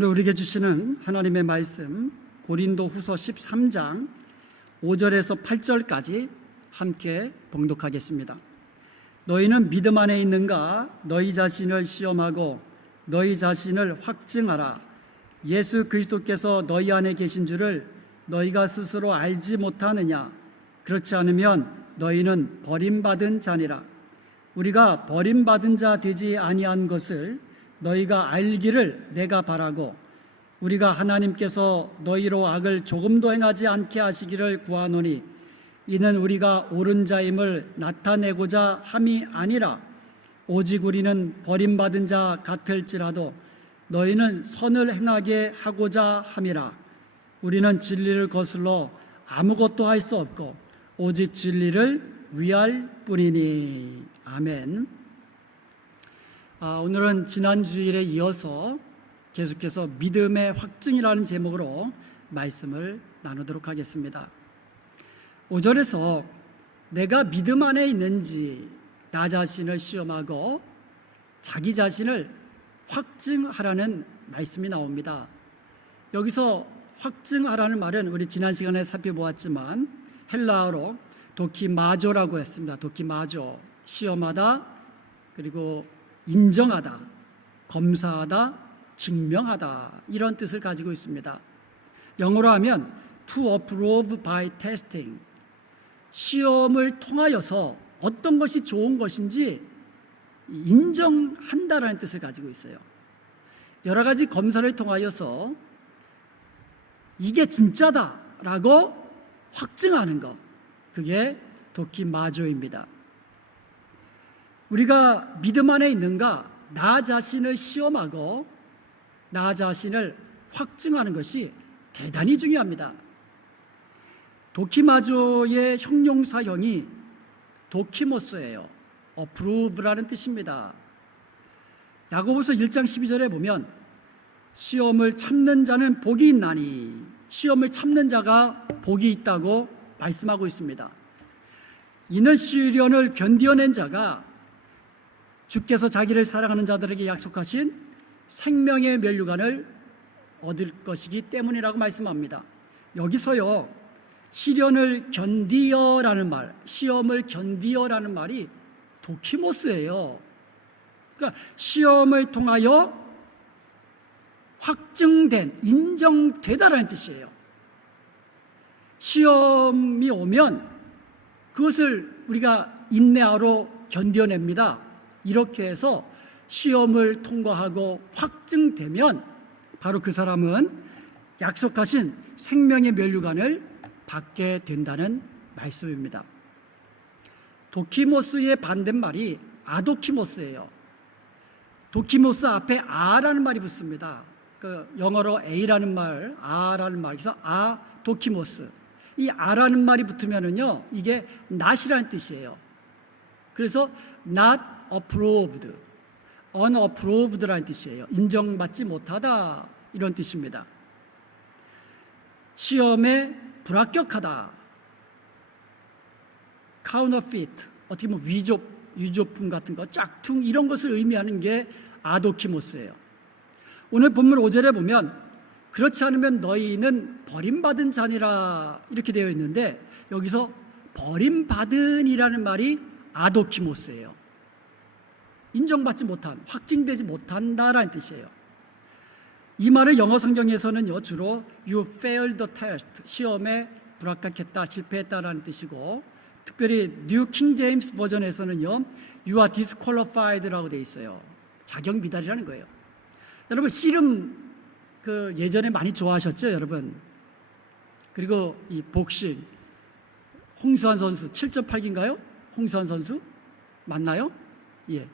오늘 우리에게 주시는 하나님의 말씀 고린도후서 13장 5절에서 8절까지 함께 봉독하겠습니다. 너희는 믿음 안에 있는가? 너희 자신을 시험하고 너희 자신을 확증하라. 예수 그리스도께서 너희 안에 계신 줄을 너희가 스스로 알지 못하느냐? 그렇지 않으면 너희는 버림받은 자니라. 우리가 버림받은 자 되지 아니한 것을 너희가 알기를 내가 바라고, 우리가 하나님께서 너희로 악을 조금도 행하지 않게 하시기를 구하노니, 이는 우리가 옳은 자임을 나타내고자 함이 아니라 오직 우리는 버림받은 자 같을지라도 너희는 선을 행하게 하고자 함이라. 우리는 진리를 거슬러 아무것도 할 수 없고 오직 진리를 위할 뿐이니. 아멘. 오늘은 지난 주일에 이어서 계속해서 믿음의 확증이라는 제목으로 말씀을 나누도록 하겠습니다. 5절에서 내가 믿음 안에 있는지 나 자신을 시험하고 자기 자신을 확증하라는 말씀이 나옵니다. 여기서 확증하라는 말은 우리 지난 시간에 살펴보았지만 헬라어로 도키마조라고 했습니다. 도키마조, 시험하다, 그리고 인정하다, 검사하다, 증명하다, 이런 뜻을 가지고 있습니다. 영어로 하면 to approve by testing, 시험을 통하여서 어떤 것이 좋은 것인지 인정한다라는 뜻을 가지고 있어요. 여러 가지 검사를 통하여서 이게 진짜다라고 확증하는 것, 그게 도키마조입니다. 우리가 믿음 안에 있는가? 나 자신을 시험하고 나 자신을 확증하는 것이 대단히 중요합니다. 도키마조의 형용사형이 도키모스예요. approve라는 뜻입니다. 야고보서 1장 12절에 보면 시험을 참는 자는 복이 있나니, 시험을 참는 자가 복이 있다고 말씀하고 있습니다. 이는 시련을 견디어낸 자가 주께서 자기를 사랑하는 자들에게 약속하신 생명의 면류관을 얻을 것이기 때문이라고 말씀합니다. 여기서요, 시련을 견디어라는 말, 시험을 견디어라는 말이 도키모스예요. 그러니까 시험을 통하여 확증된, 인정되다라는 뜻이에요. 시험이 오면 그것을 우리가 인내하러 견뎌냅니다. 이렇게 해서 시험을 통과하고 확증되면 바로 그 사람은 약속하신 생명의 면류관을 받게 된다는 말씀입니다. 도키모스의 반대말이 아도키모스예요. 도키모스 앞에 아라는 말이 붙습니다. 영어로 A라는 말, A라는 말, 그래서 도키모스. 이 A라는 말이 붙으면은요, 이게 not이라는 뜻이에요. 그래서 not approved, unapproved라는 뜻이에요. 인정받지 못하다, 이런 뜻입니다. 시험에 불합격하다, counterfeit, 어떻게 보면 위조품 같은 거, 짝퉁, 이런 것을 의미하는 게 아도키모스예요. 오늘 본문 5절에 보면 그렇지 않으면 너희는 버림받은 자니라, 이렇게 되어 있는데 여기서 버림받은이라는 말이 아도키모스예요. 인정받지 못한, 확증되지 못한다라는 뜻이에요. 이 말을 영어 성경에서는요, 주로 you failed the test, 시험에 불합격했다, 실패했다라는 뜻이고, 특별히 뉴 킹 제임스 버전에서는요, you are disqualified라고 되어 있어요. 자격 미달이라는 거예요. 여러분, 씨름 예전에 많이 좋아하셨죠, 여러분? 그리고 이 복싱, 홍수환 선수 7.8기인가요? 홍수환 선수 맞나요? 예.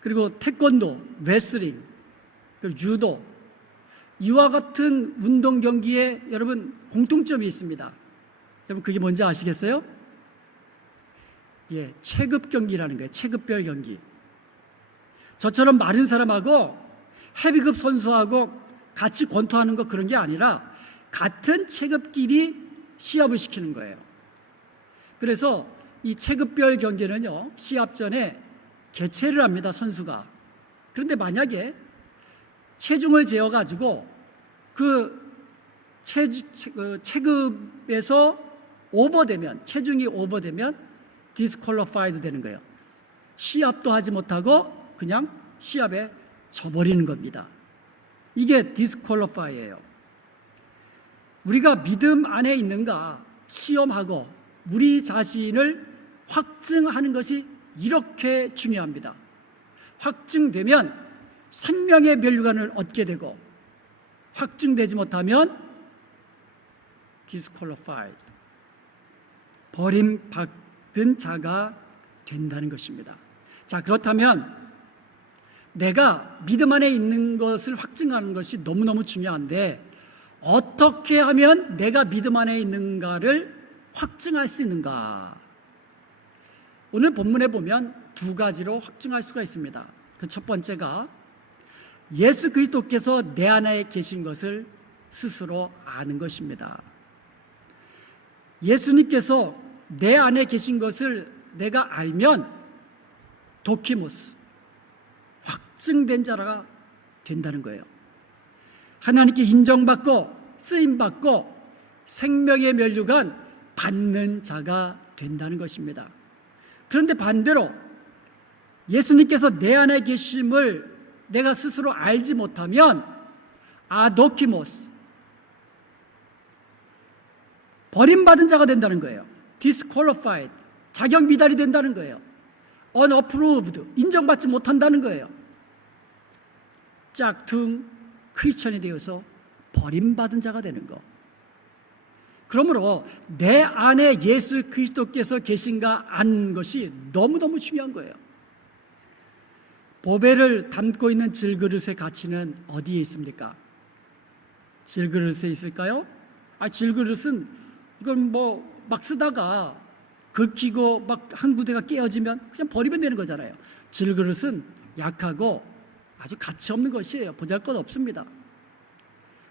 그리고 태권도, 레슬링, 그리고 주도, 이와 같은 운동 경기에 여러분 공통점이 있습니다. 여러분 그게 뭔지 아시겠어요? 예, 체급 경기라는 거예요. 체급별 경기. 저처럼 마른 사람하고 헤비급 선수하고 같이 권투하는 거, 그런 게 아니라 같은 체급끼리 시합을 시키는 거예요. 그래서 이 체급별 경기는요, 시합 전에 개최를 합니다, 선수가. 그런데 만약에 체중을 재어가지고 그 체급에서 오버되면, 체중이 오버되면 disqualified 되는 거예요. 시합도 하지 못하고 그냥 시합에 져버리는 겁니다. 이게 disqualify예요. 우리가 믿음 안에 있는가 시험하고 우리 자신을 확증하는 것이 이렇게 중요합니다. 확증되면 생명의 면류관을 얻게 되고, 확증되지 못하면 disqualified, 버림받은 자가 된다는 것입니다. 자, 그렇다면 내가 믿음 안에 있는 것을 확증하는 것이 너무너무 중요한데, 어떻게 하면 내가 믿음 안에 있는가를 확증할 수 있는가? 오늘 본문에 보면 두 가지로 확증할 수가 있습니다. 그 첫 번째가 예수 그리스도께서 내 안에 계신 것을 스스로 아는 것입니다. 예수님께서 내 안에 계신 것을 내가 알면 도키모스, 확증된 자가 된다는 거예요. 하나님께 인정받고 쓰임받고 생명의 면류관 받는 자가 된다는 것입니다. 그런데 반대로 예수님께서 내 안에 계심을 내가 스스로 알지 못하면 아도키모스, 버림받은 자가 된다는 거예요. disqualified, 자격 미달이 된다는 거예요. unapproved, 인정받지 못한다는 거예요. 짝퉁 크리스천이 되어서 버림받은 자가 되는 거. 그러므로 내 안에 예수 그리스도께서 계신가 아는 것이 너무너무 중요한 거예요. 보배를 담고 있는 질그릇의 가치는 어디에 있습니까? 질그릇에 있을까요? 질그릇은 이건 막 쓰다가 긁히고 막 한 구대가 깨어지면 그냥 버리면 되는 거잖아요. 질그릇은 약하고 아주 가치 없는 것이에요. 보잘것없습니다.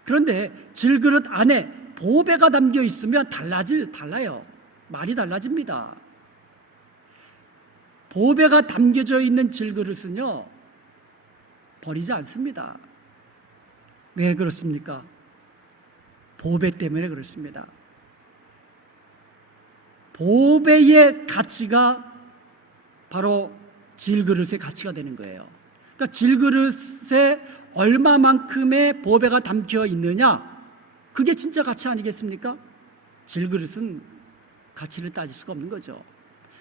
그런데 질그릇 안에 보배가 담겨 있으면 달라요. 말이 달라집니다. 보배가 담겨져 있는 질그릇은요, 버리지 않습니다. 왜 그렇습니까? 보배 때문에 그렇습니다. 보배의 가치가 바로 질그릇의 가치가 되는 거예요. 그러니까 질그릇에 얼마만큼의 보배가 담겨 있느냐, 그게 진짜 가치 아니겠습니까? 질그릇은 가치를 따질 수가 없는 거죠.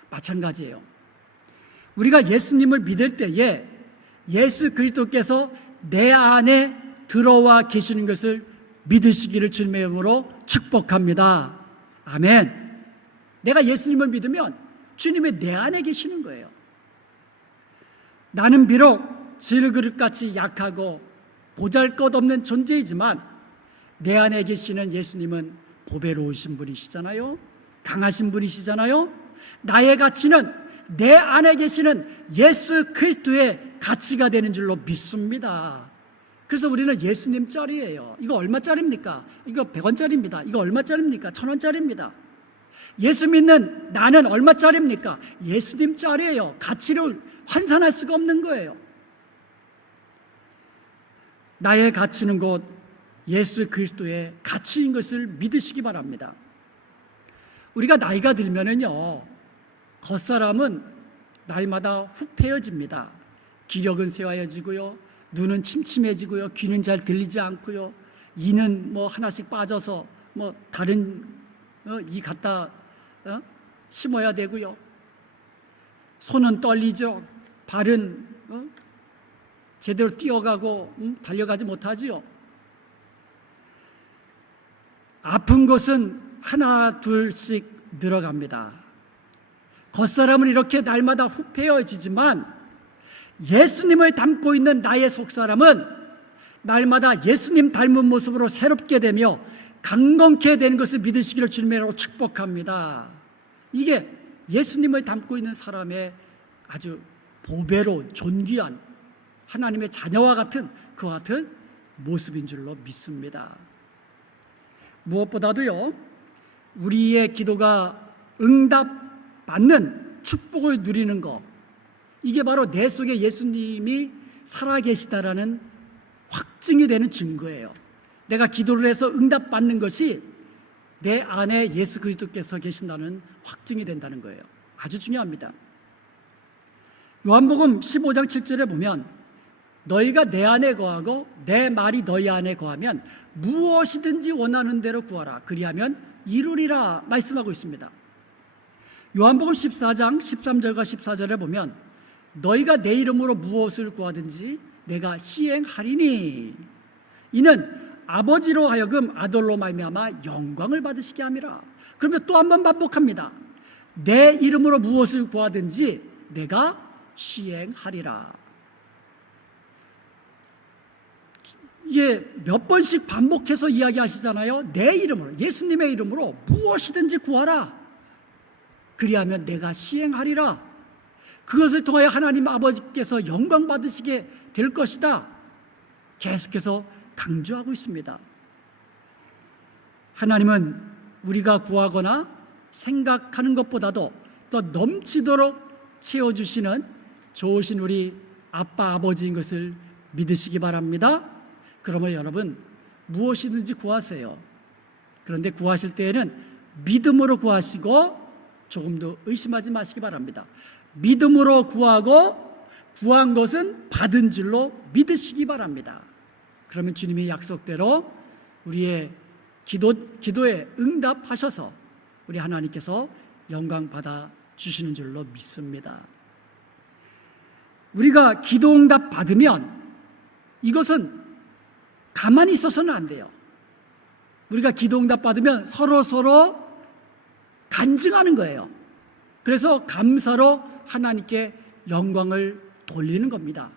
마찬가지예요. 우리가 예수님을 믿을 때에 예수 그리스도께서 내 안에 들어와 계시는 것을 믿으시기를 주님의 이름으로 축복합니다. 아멘. 내가 예수님을 믿으면 주님이 내 안에 계시는 거예요. 나는 비록 질그릇같이 약하고 보잘것없는 존재이지만 내 안에 계시는 예수님은 보배로우신 분이시잖아요. 강하신 분이시잖아요. 나의 가치는 내 안에 계시는 예수 그리스도의 가치가 되는 줄로 믿습니다. 그래서 우리는 예수님 짤이에요. 이거 얼마짜리입니까? 이거 100원짜리입니다. 이거 얼마짜리입니까? 1000원짜리입니다. 예수 믿는 나는 얼마짜리입니까? 예수님 짤이에요. 가치를 환산할 수가 없는 거예요. 나의 가치는 곧 예수 그리스도의 가치인 것을 믿으시기 바랍니다. 우리가 나이가 들면은요, 겉사람은 날마다 후패해집니다. 기력은 쇠하여지고요, 눈은 침침해지고요, 귀는 잘 들리지 않고요, 이는 하나씩 빠져서 다른 이 갖다 심어야 되고요, 손은 떨리죠, 발은 제대로 뛰어가고 달려가지 못하지요. 아픈 곳은 하나 둘씩 늘어갑니다. 겉사람은 이렇게 날마다 후패해지지만 예수님을 닮고 있는 나의 속사람은 날마다 예수님 닮은 모습으로 새롭게 되며 강건케 되는 것을 믿으시기를 주님의 이름으로 축복합니다. 이게 예수님을 닮고 있는 사람의 아주 보배로운 존귀한 하나님의 자녀와 같은 그와 같은 모습인 줄로 믿습니다. 무엇보다도요, 우리의 기도가 응답받는 축복을 누리는 것, 이게 바로 내 속에 예수님이 살아계시다라는 확증이 되는 증거예요. 내가 기도를 해서 응답받는 것이 내 안에 예수 그리스도께서 계신다는 확증이 된다는 거예요. 아주 중요합니다. 요한복음 15장 7절에 보면 너희가 내 안에 거하고 내 말이 너희 안에 거하면 무엇이든지 원하는 대로 구하라. 그리하면 이루리라 말씀하고 있습니다. 요한복음 14장 13절과 14절에 보면 너희가 내 이름으로 무엇을 구하든지 내가 시행하리니 이는 아버지로 하여금 아들로 말미암아 영광을 받으시게 함이라. 그러면 또 한 번 반복합니다. 내 이름으로 무엇을 구하든지 내가 시행하리라. 이게 몇 번씩 반복해서 이야기하시잖아요. 내 이름으로, 예수님의 이름으로 무엇이든지 구하라. 그리하면 내가 시행하리라. 그것을 통하여 하나님 아버지께서 영광 받으시게 될 것이다. 계속해서 강조하고 있습니다. 하나님은 우리가 구하거나 생각하는 것보다도 더 넘치도록 채워주시는 좋으신 우리 아빠 아버지인 것을 믿으시기 바랍니다. 그러면 여러분 무엇이든지 구하세요. 그런데 구하실 때에는 믿음으로 구하시고 조금도 의심하지 마시기 바랍니다. 믿음으로 구하고 구한 것은 받은 줄로 믿으시기 바랍니다. 그러면 주님이 약속대로 우리의 기도에 응답하셔서 우리 하나님께서 영광 받아 주시는 줄로 믿습니다. 우리가 기도 응답 받으면 이것은 가만히 있어서는 안 돼요. 우리가 기도 응답 받으면 서로 간증하는 거예요. 그래서 감사로 하나님께 영광을 돌리는 겁니다.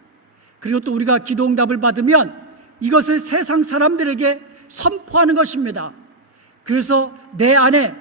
그리고 또 우리가 기도 응답을 받으면 이것을 세상 사람들에게 선포하는 것입니다. 그래서 내 안에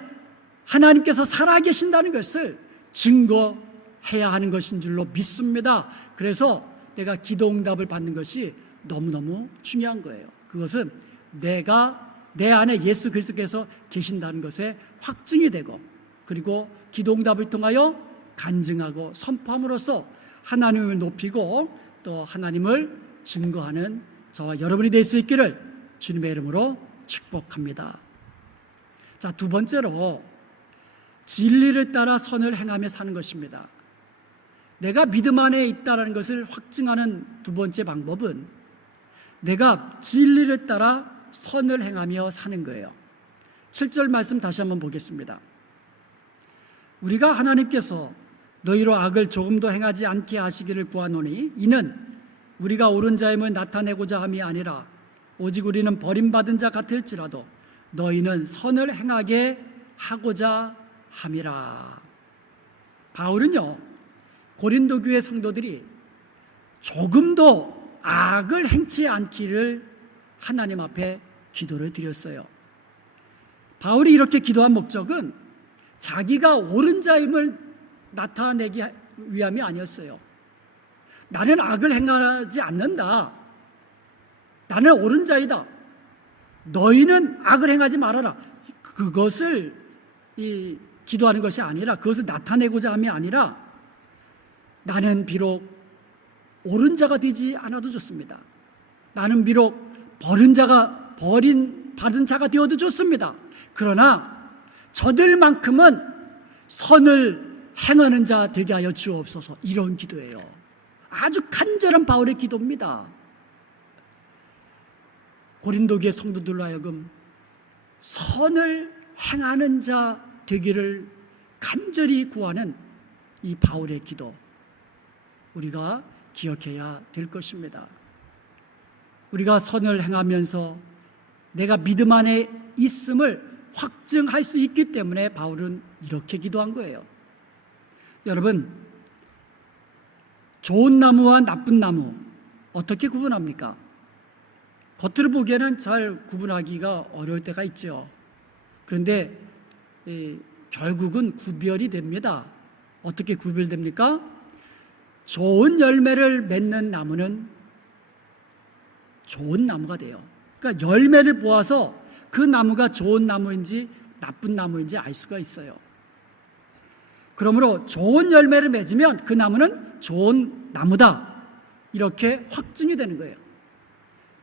하나님께서 살아계신다는 것을 증거해야 하는 것인 줄로 믿습니다. 그래서 내가 기도 응답을 받는 것이 너무너무 중요한 거예요. 그것은 내가 내 안에 예수 그리스도께서 계신다는 것에 확증이 되고 그리고 기도 응답을 통하여 간증하고 선포함으로써 하나님을 높이고 또 하나님을 증거하는 저와 여러분이 될 수 있기를 주님의 이름으로 축복합니다. 자, 두 번째로 진리를 따라 선을 행하며 사는 것입니다. 내가 믿음 안에 있다는 것을 확증하는 두 번째 방법은 내가 진리를 따라 선을 행하며 사는 거예요. 7절 말씀 다시 한번 보겠습니다. 우리가 하나님께서 너희로 악을 조금도 행하지 않게 하시기를 구하노니 이는 우리가 옳은 자임을 나타내고자 함이 아니라 오직 우리는 버림받은 자 같을지라도 너희는 선을 행하게 하고자 함이라. 바울은요, 고린도 교회 성도들이 조금도 악을 행치 않기를 하나님 앞에 기도를 드렸어요. 바울이 이렇게 기도한 목적은 자기가 옳은 자임을 나타내기 위함이 아니었어요. 나는 악을 행하지 않는다. 나는 옳은 자이다. 너희는 악을 행하지 말아라. 그것을 기도하는 것이 아니라, 그것을 나타내고자 함이 아니라 나는 비록 옳은 자가 되지 않아도 좋습니다. 나는 비록 받은 자가 되어도 좋습니다. 그러나 저들만큼은 선을 행하는 자 되게 하여 주옵소서. 이런 기도예요. 아주 간절한 바울의 기도입니다. 고린도 교회 성도들로 하여금 선을 행하는 자 되기를 간절히 구하는 이 바울의 기도, 우리가 기억해야 될 것입니다. 우리가 선을 행하면서 내가 믿음 안에 있음을 확증할 수 있기 때문에 바울은 이렇게 기도한 거예요. 여러분, 좋은 나무와 나쁜 나무 어떻게 구분합니까? 겉으로 보기에는 잘 구분하기가 어려울 때가 있죠. 그런데 결국은 구별이 됩니다. 어떻게 구별됩니까? 좋은 열매를 맺는 나무는 좋은 나무가 돼요. 그러니까 열매를 보아서 그 나무가 좋은 나무인지 나쁜 나무인지 알 수가 있어요. 그러므로 좋은 열매를 맺으면 그 나무는 좋은 나무다, 이렇게 확증이 되는 거예요.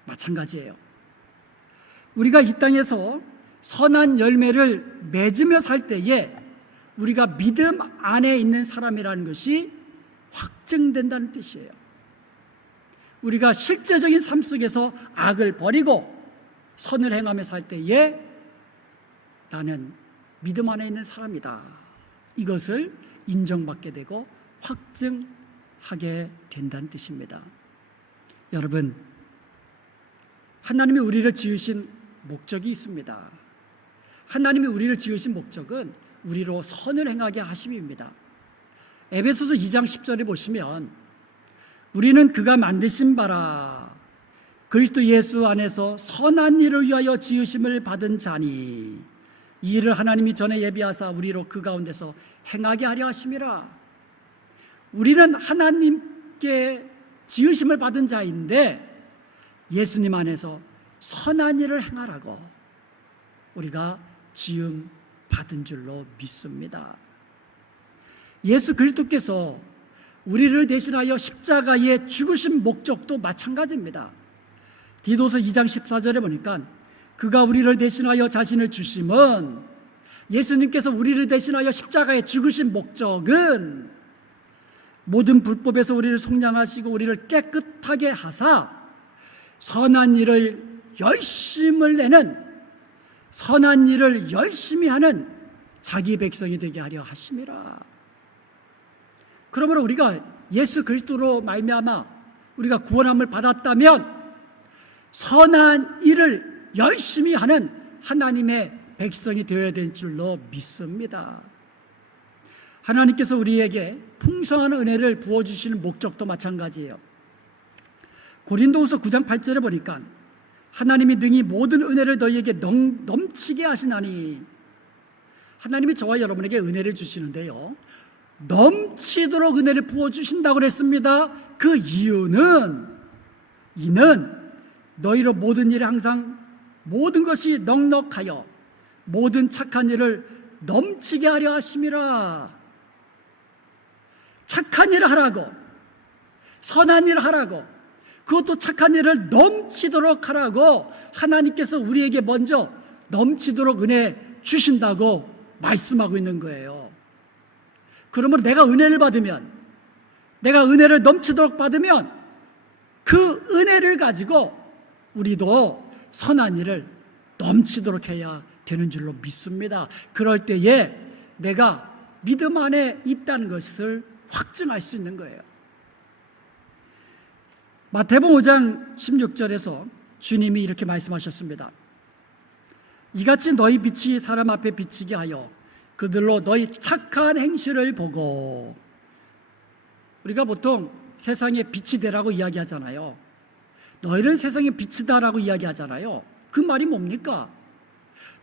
마찬가지예요. 우리가 이 땅에서 선한 열매를 맺으며 살 때에 우리가 믿음 안에 있는 사람이라는 것이 확증된다는 뜻이에요. 우리가 실제적인 삶 속에서 악을 버리고 선을 행하며 살 때에 나는 믿음 안에 있는 사람이다. 이것을 인정받게 되고 확증하게 된다는 뜻입니다. 여러분, 하나님이 우리를 지으신 목적이 있습니다. 하나님이 우리를 지으신 목적은 우리로 선을 행하게 하심입니다. 에베소서 2장 10절에 보시면 우리는 그가 만드신 바라 그리스도 예수 안에서 선한 일을 위하여 지으심을 받은 자니 이 일을 하나님이 전에 예비하사 우리로 그 가운데서 행하게 하려 하심이라. 우리는 하나님께 지으심을 받은 자인데 예수님 안에서 선한 일을 행하라고 우리가 지음 받은 줄로 믿습니다. 예수 그리스도께서 우리를 대신하여 십자가에 죽으신 목적도 마찬가지입니다. 디도서 2장 14절에 보니까 그가 우리를 대신하여 자신을 주심은, 예수님께서 우리를 대신하여 십자가에 죽으신 목적은 모든 불법에서 우리를 속량하시고 우리를 깨끗하게 하사 선한 일을 열심을 내는, 선한 일을 열심히 하는 자기 백성이 되게 하려 하심이라. 그러므로 우리가 예수 그리스도로 말미암아 우리가 구원함을 받았다면 선한 일을 열심히 하는 하나님의 백성이 되어야 될 줄로 믿습니다. 하나님께서 우리에게 풍성한 은혜를 부어주시는 목적도 마찬가지예요. 고린도후서 9장 8절에 보니까 하나님이 능히 모든 은혜를 너희에게 넘치게 하시나니, 하나님이 저와 여러분에게 은혜를 주시는데요, 넘치도록 은혜를 부어주신다고 그랬습니다. 그 이유는 너희로 모든 일에 항상 모든 것이 넉넉하여 모든 착한 일을 넘치게 하려 하심이라. 착한 일을 하라고, 선한 일을 하라고, 그것도 착한 일을 넘치도록 하라고 하나님께서 우리에게 먼저 넘치도록 은혜 주신다고 말씀하고 있는 거예요. 그러므로 내가 은혜를 받으면, 내가 은혜를 넘치도록 받으면 그 은혜를 가지고 우리도 선한 일을 넘치도록 해야 되는 줄로 믿습니다. 그럴 때에 내가 믿음 안에 있다는 것을 확증할 수 있는 거예요. 마태복음 5장 16절에서 주님이 이렇게 말씀하셨습니다. 이같이 너희 빛이 사람 앞에 비치게 하여 그들로 너희 착한 행실을 보고, 우리가 보통 세상에 빛이 되라고 이야기하잖아요. 너희는 세상의 빛이다라고 이야기하잖아요. 그 말이 뭡니까?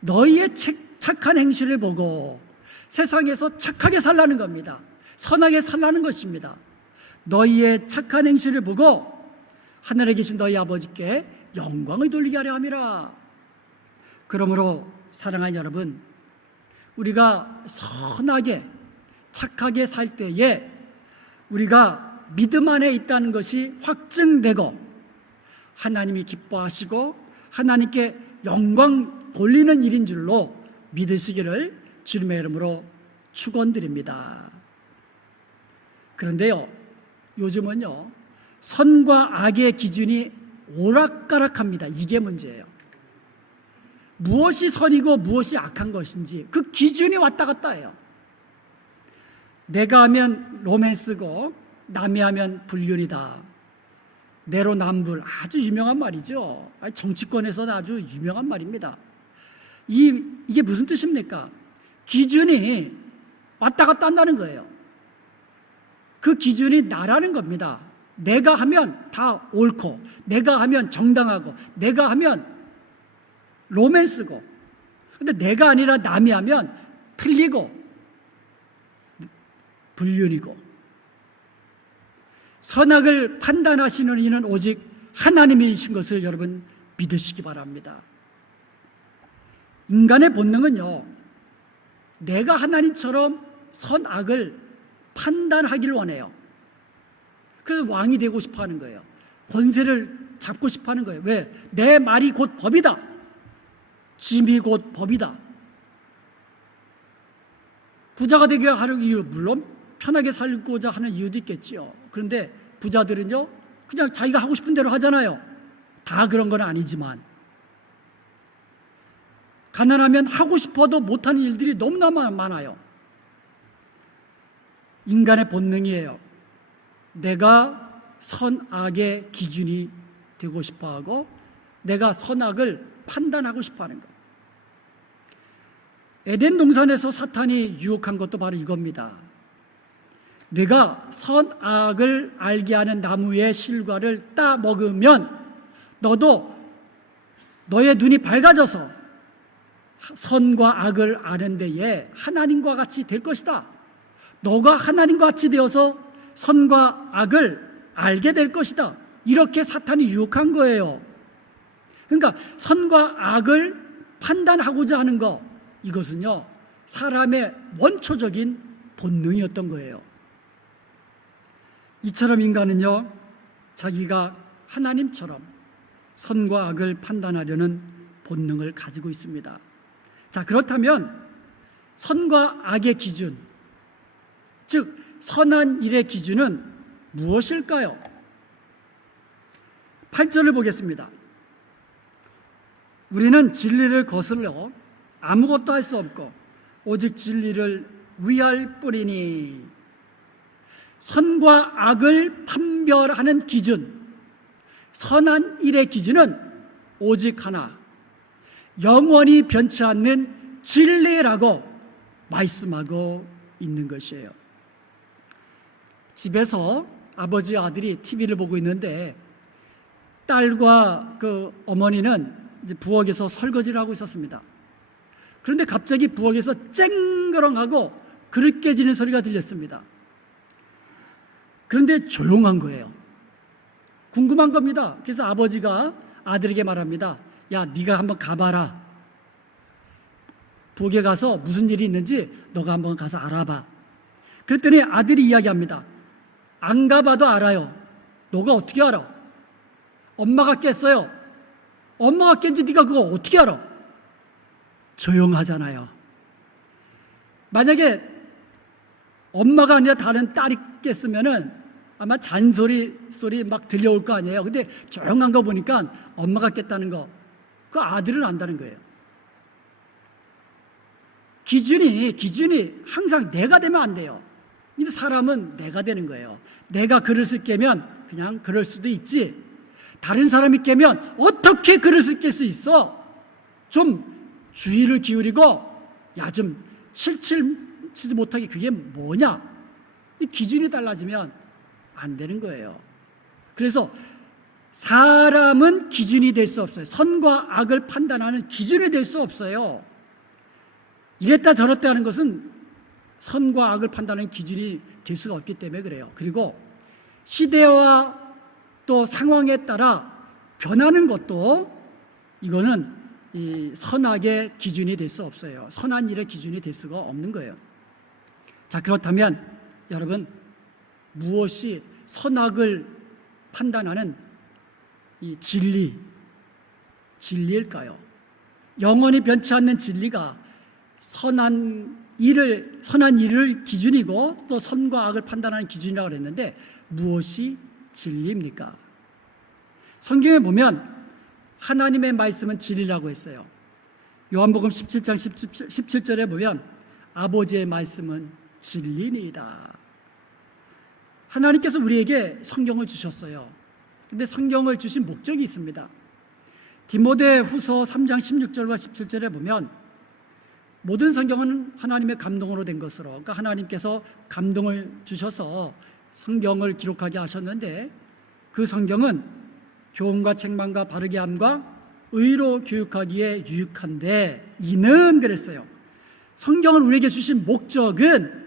너희의 착한 행실을 보고 세상에서 착하게 살라는 겁니다. 선하게 살라는 것입니다. 너희의 착한 행실을 보고 하늘에 계신 너희 아버지께 영광을 돌리게 하려 함이라. 그러므로 사랑하는 여러분, 우리가 선하게 착하게 살 때에 우리가 믿음 안에 있다는 것이 확증되고 하나님이 기뻐하시고 하나님께 영광 돌리는 일인 줄로 믿으시기를 주님의 이름으로 축원드립니다. 그런데요, 요즘은요, 선과 악의 기준이 오락가락합니다. 이게 문제예요. 무엇이 선이고 무엇이 악한 것인지 그 기준이 왔다 갔다 해요. 내가 하면 로맨스고 남이 하면 불륜이다. 내로남불, 아주 유명한 말이죠. 정치권에서는 아주 유명한 말입니다. 이게 무슨 뜻입니까? 기준이 왔다 갔다 한다는 거예요. 그 기준이 나라는 겁니다. 내가 하면 다 옳고, 내가 하면 정당하고, 내가 하면 로맨스고, 근데 내가 아니라 남이 하면 틀리고 불륜이고. 선악을 판단하시는 이는 오직 하나님이신 것을 여러분 믿으시기 바랍니다. 인간의 본능은요, 내가 하나님처럼 선악을 판단하기를 원해요. 그래서 왕이 되고 싶어 하는 거예요. 권세를 잡고 싶어 하는 거예요. 왜? 내 말이 곧 법이다. 짐이 곧 법이다. 부자가 되게 하는 이유, 물론 편하게 살고자 하는 이유도 있겠지요. 그런데 부자들은요, 그냥 자기가 하고 싶은 대로 하잖아요. 다 그런 건 아니지만 가난하면 하고 싶어도 못하는 일들이 너무나 많아요. 인간의 본능이에요. 내가 선악의 기준이 되고 싶어하고 내가 선악을 판단하고 싶어하는 것. 에덴 동산에서 사탄이 유혹한 것도 바로 이겁니다. 네가 선악을 알게 하는 나무의 실과를 따 먹으면 너도 너의 눈이 밝아져서 선과 악을 아는 데에 하나님과 같이 될 것이다. 너가 하나님과 같이 되어서 선과 악을 알게 될 것이다. 이렇게 사탄이 유혹한 거예요. 그러니까 선과 악을 판단하고자 하는 것, 이것은요 사람의 원초적인 본능이었던 거예요. 이처럼 인간은요 자기가 하나님처럼 선과 악을 판단하려는 본능을 가지고 있습니다. 자, 그렇다면 선과 악의 기준, 즉 선한 일의 기준은 무엇일까요? 8절을 보겠습니다. 우리는 진리를 거슬러 아무것도 할 수 없고 오직 진리를 위할 뿐이니. 선과 악을 판별하는 기준, 선한 일의 기준은 오직 하나, 영원히 변치 않는 진리라고 말씀하고 있는 것이에요. 집에서 아버지와 아들이 TV를 보고 있는데 딸과 그 어머니는 이제 부엌에서 설거지를 하고 있었습니다. 그런데 갑자기 부엌에서 쨍그렁하고 그릇 깨지는 소리가 들렸습니다. 그런데 조용한 거예요. 궁금한 겁니다. 그래서 아버지가 아들에게 말합니다. 야, 네가 한번 가봐라. 부엌에 가서 무슨 일이 있는지 너가 한번 가서 알아봐. 그랬더니 아들이 이야기합니다. 안 가봐도 알아요. 너가 어떻게 알아? 엄마가 깼어요. 엄마가 깬지 네가 그거 어떻게 알아? 조용하잖아요. 만약에 엄마가 아니라 다른 딸이 깼으면은 아마 잔소리 소리 막 들려올 거 아니에요. 근데 조용한 거 보니까 엄마가 깼다는 거, 그 아들은 안다는 거예요. 기준이 항상 내가 되면 안 돼요. 근데 사람은 내가 되는 거예요. 내가 그릇을 깨면 그냥 그럴 수도 있지. 다른 사람이 깨면 어떻게 그릇을 깰 수 있어? 좀 주의를 기울이고 야, 좀 치지 못하게 그게 뭐냐? 이 기준이 달라지면 안 되는 거예요. 그래서 사람은 기준이 될 수 없어요. 선과 악을 판단하는 기준이 될 수 없어요. 이랬다 저랬다 하는 것은 선과 악을 판단하는 기준이 될 수가 없기 때문에 그래요. 그리고 시대와 또 상황에 따라 변하는 것도 이거는 이 선악의 기준이 될 수 없어요. 선한 일의 기준이 될 수가 없는 거예요. 자, 그렇다면 여러분, 무엇이 선악을 판단하는 이 진리일까요? 영원히 변치 않는 진리가 선한 일을 기준이고 또 선과 악을 판단하는 기준이라고 그랬는데 무엇이 진리입니까? 성경에 보면 하나님의 말씀은 진리라고 했어요. 요한복음 17장 17절에 보면 아버지의 말씀은 진리니이다. 하나님께서 우리에게 성경을 주셨어요. 그런데 성경을 주신 목적이 있습니다. 디모데 후서 3장 16절과 17절에 보면 모든 성경은 하나님의 감동으로 된 것으로, 그러니까 하나님께서 감동을 주셔서 성경을 기록하게 하셨는데 그 성경은 교훈과 책망과 바르게 함과 의로 교육하기에 유익한데 이는 그랬어요. 성경을 우리에게 주신 목적은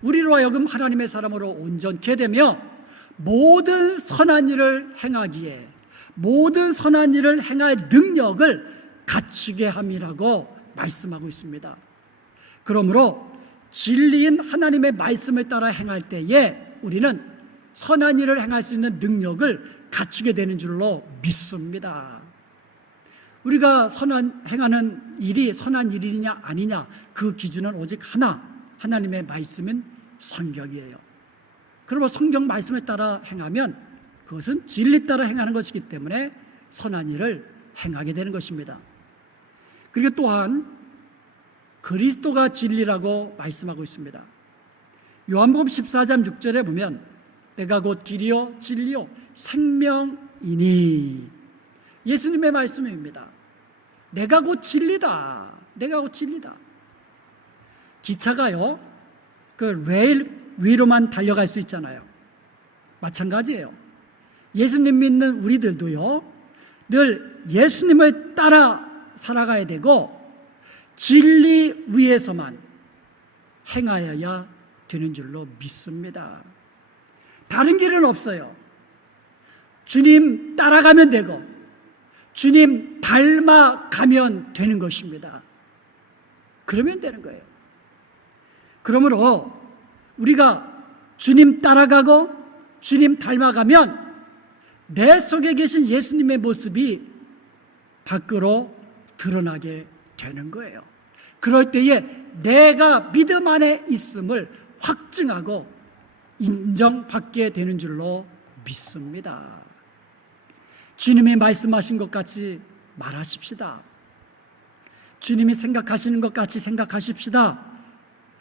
우리로 하여금 하나님의 사람으로 온전케 되며 모든 선한 일을 행하기에, 모든 선한 일을 행할 능력을 갖추게 함이라고 말씀하고 있습니다. 그러므로 진리인 하나님의 말씀을 따라 행할 때에 우리는 선한 일을 행할 수 있는 능력을 갖추게 되는 줄로 믿습니다. 우리가 행하는 일이 선한 일이냐 아니냐, 그 기준은 오직 하나, 하나님의 말씀인 성경이에요. 그러면 성경 말씀에 따라 행하면 그것은 진리 따라 행하는 것이기 때문에 선한 일을 행하게 되는 것입니다. 그리고 또한 그리스도가 진리라고 말씀하고 있습니다. 요한복음 14장 6절에 보면 내가 곧 길이요 진리요 생명이니, 예수님의 말씀입니다. 내가 곧 진리다. 내가 곧 진리다. 기차가요, 그 레일 위로만 달려갈 수 있잖아요. 마찬가지예요. 예수님 믿는 우리들도요, 늘 예수님을 따라 살아가야 되고 진리 위에서만 행하여야 되는 줄로 믿습니다. 다른 길은 없어요. 주님 따라가면 되고 주님 닮아가면 되는 것입니다. 그러면 되는 거예요. 그러므로 우리가 주님 따라가고 주님 닮아가면 내 속에 계신 예수님의 모습이 밖으로 드러나게 되는 거예요. 그럴 때에 내가 믿음 안에 있음을 확증하고 인정받게 되는 줄로 믿습니다. 주님이 말씀하신 것 같이 말하십시다. 주님이 생각하시는 것 같이 생각하십시다.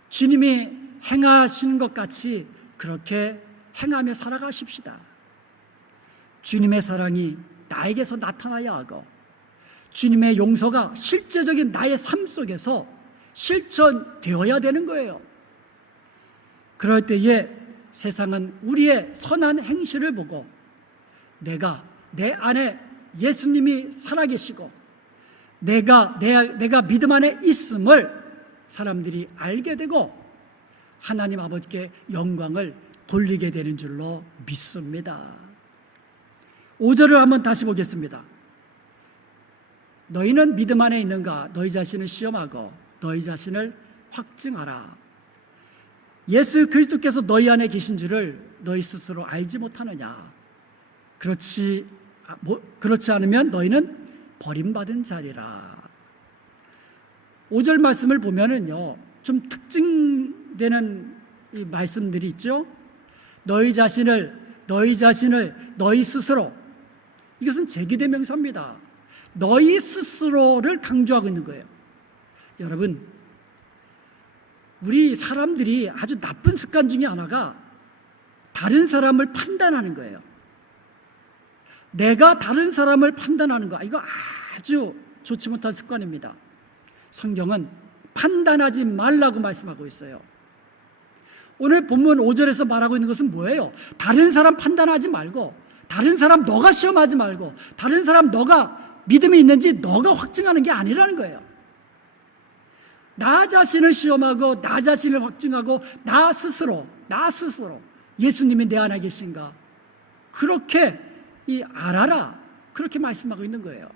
주님이 행하시는 것 같이 그렇게 행하며 살아가십시다. 주님의 사랑이 나에게서 나타나야 하고 주님의 용서가 실제적인 나의 삶 속에서 실천되어야 되는 거예요. 그럴 때에 세상은 우리의 선한 행실을 보고 내가 내 안에 예수님이 살아계시고 내가 믿음 안에 있음을 사람들이 알게 되고 하나님 아버지께 영광을 돌리게 되는 줄로 믿습니다. 5절을 한번 다시 보겠습니다. 너희는 믿음 안에 있는가? 너희 자신을 시험하고 너희 자신을 확증하라. 예수 그리스도께서 너희 안에 계신 줄을 너희 스스로 알지 못하느냐? 그렇지 않으면 너희는 버림받은 자리라. 5절 말씀을 보면은요, 좀 특징되는 이 말씀들이 있죠. 너희 자신을, 너희 스스로. 이것은 제기대명사입니다. 너희 스스로를 강조하고 있는 거예요. 여러분, 우리 사람들이 아주 나쁜 습관 중에 하나가 다른 사람을 판단하는 거예요. 내가 다른 사람을 판단하는 거, 이거 아주 좋지 못한 습관입니다. 성경은 판단하지 말라고 말씀하고 있어요. 오늘 본문 5절에서 말하고 있는 것은 뭐예요? 다른 사람 판단하지 말고, 다른 사람 너가 시험하지 말고, 다른 사람 너가 믿음이 있는지 너가 확증하는 게 아니라는 거예요. 나 자신을 시험하고 나 자신을 확증하고 나 스스로 예수님이 내 안에 계신가, 그렇게 알아라, 그렇게 말씀하고 있는 거예요.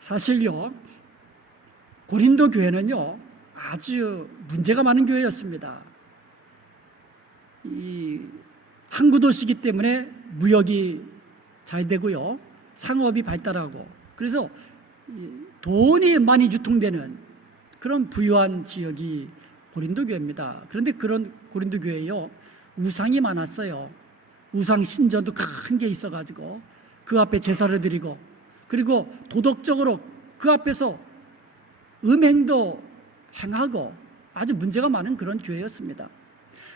사실요, 고린도 교회는요 아주 문제가 많은 교회였습니다. 이 항구도시이기 때문에 무역이 잘 되고요, 상업이 발달하고, 그래서 돈이 많이 유통되는 그런 부유한 지역이 고린도 교회입니다. 그런데 그런 고린도 교회요, 우상이 많았어요. 우상 신전도 큰 게 있어가지고 그 앞에 제사를 드리고, 그리고 도덕적으로 그 앞에서 음행도 행하고 아주 문제가 많은 그런 교회였습니다.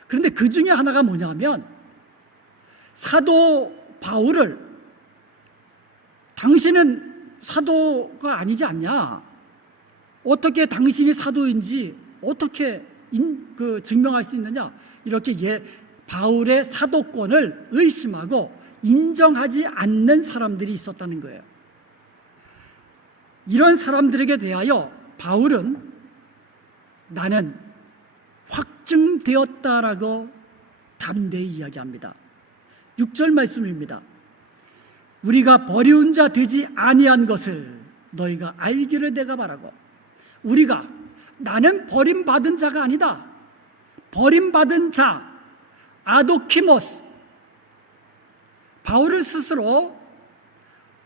그런데 그 중에 하나가 뭐냐면, 사도 바울을 당신은 사도가 아니지 않냐? 어떻게 당신이 사도인지 어떻게 증명할 수 있느냐? 이렇게 바울의 사도권을 의심하고 인정하지 않는 사람들이 있었다는 거예요. 이런 사람들에게 대하여 바울은 나는 확증되었다라고 담대히 이야기합니다. 6절 말씀입니다. 우리가 버리운 자 되지 아니한 것을 너희가 알기를 내가 바라고. 나는 버림받은 자가 아니다. 버림받은 자, 아도키모스. 바울을 스스로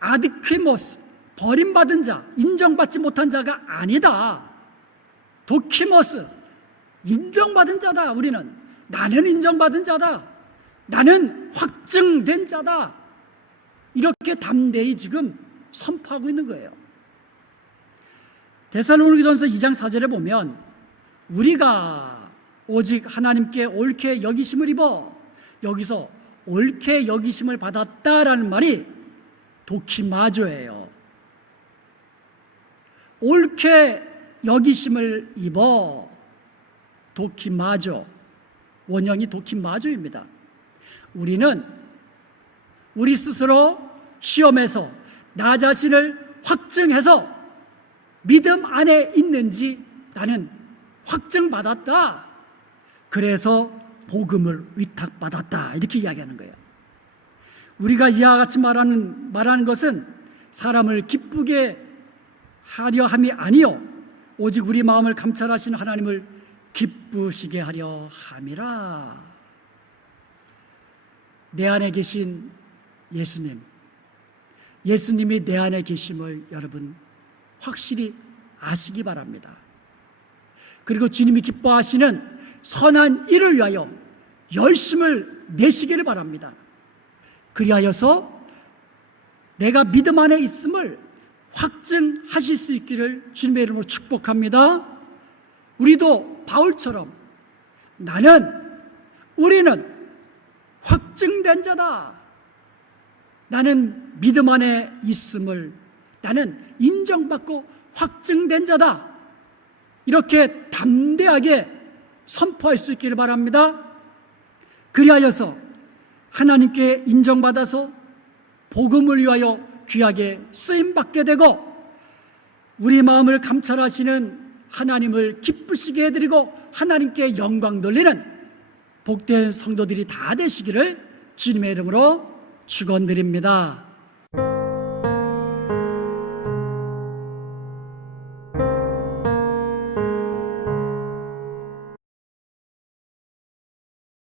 아드퀴모스, 버림받은 자, 인정받지 못한 자가 아니다. 도키모스, 인정받은 자다. 우리는 나는 인정받은 자다. 나는 확증된 자다. 이렇게 담대히 지금 선포하고 있는 거예요. 데살로니가전서 2장 4절에 보면 우리가 오직 하나님께 옳게 여기심을 입어, 여기서 옳게 여기심을 받았다라는 말이 도키마조예요. 옳게 여기심을 입어, 도키마조, 원형이 도키마조입니다. 우리는 우리 스스로 시험에서 나 자신을 확증해서 믿음 안에 있는지 나는 확증받았다. 그래서 복음을 위탁받았다. 이렇게 이야기하는 거예요. 우리가 이와 같이 말하는 것은 사람을 기쁘게 하려 함이 아니요 오직 우리 마음을 감찰하시는 하나님을 기쁘시게 하려 함이라. 내 안에 계신 예수님, 예수님이 내 안에 계심을 여러분 확실히 아시기 바랍니다. 그리고 주님이 기뻐하시는 선한 일을 위하여 열심을 내시기를 바랍니다. 그리하여서 내가 믿음 안에 있음을 확증하실 수 있기를 주님의 이름으로 축복합니다. 우리도 바울처럼 우리는 확증된 자다. 나는 믿음 안에 있음을, 나는 인정받고 확증된 자다. 이렇게 담대하게 선포할 수 있기를 바랍니다. 그리하여서 하나님께 인정받아서 복음을 위하여 귀하게 쓰임받게 되고 우리 마음을 감찰하시는 하나님을 기쁘시게 해드리고 하나님께 영광 돌리는 복된 성도들이 다 되시기를 주님의 이름으로 축원드립니다.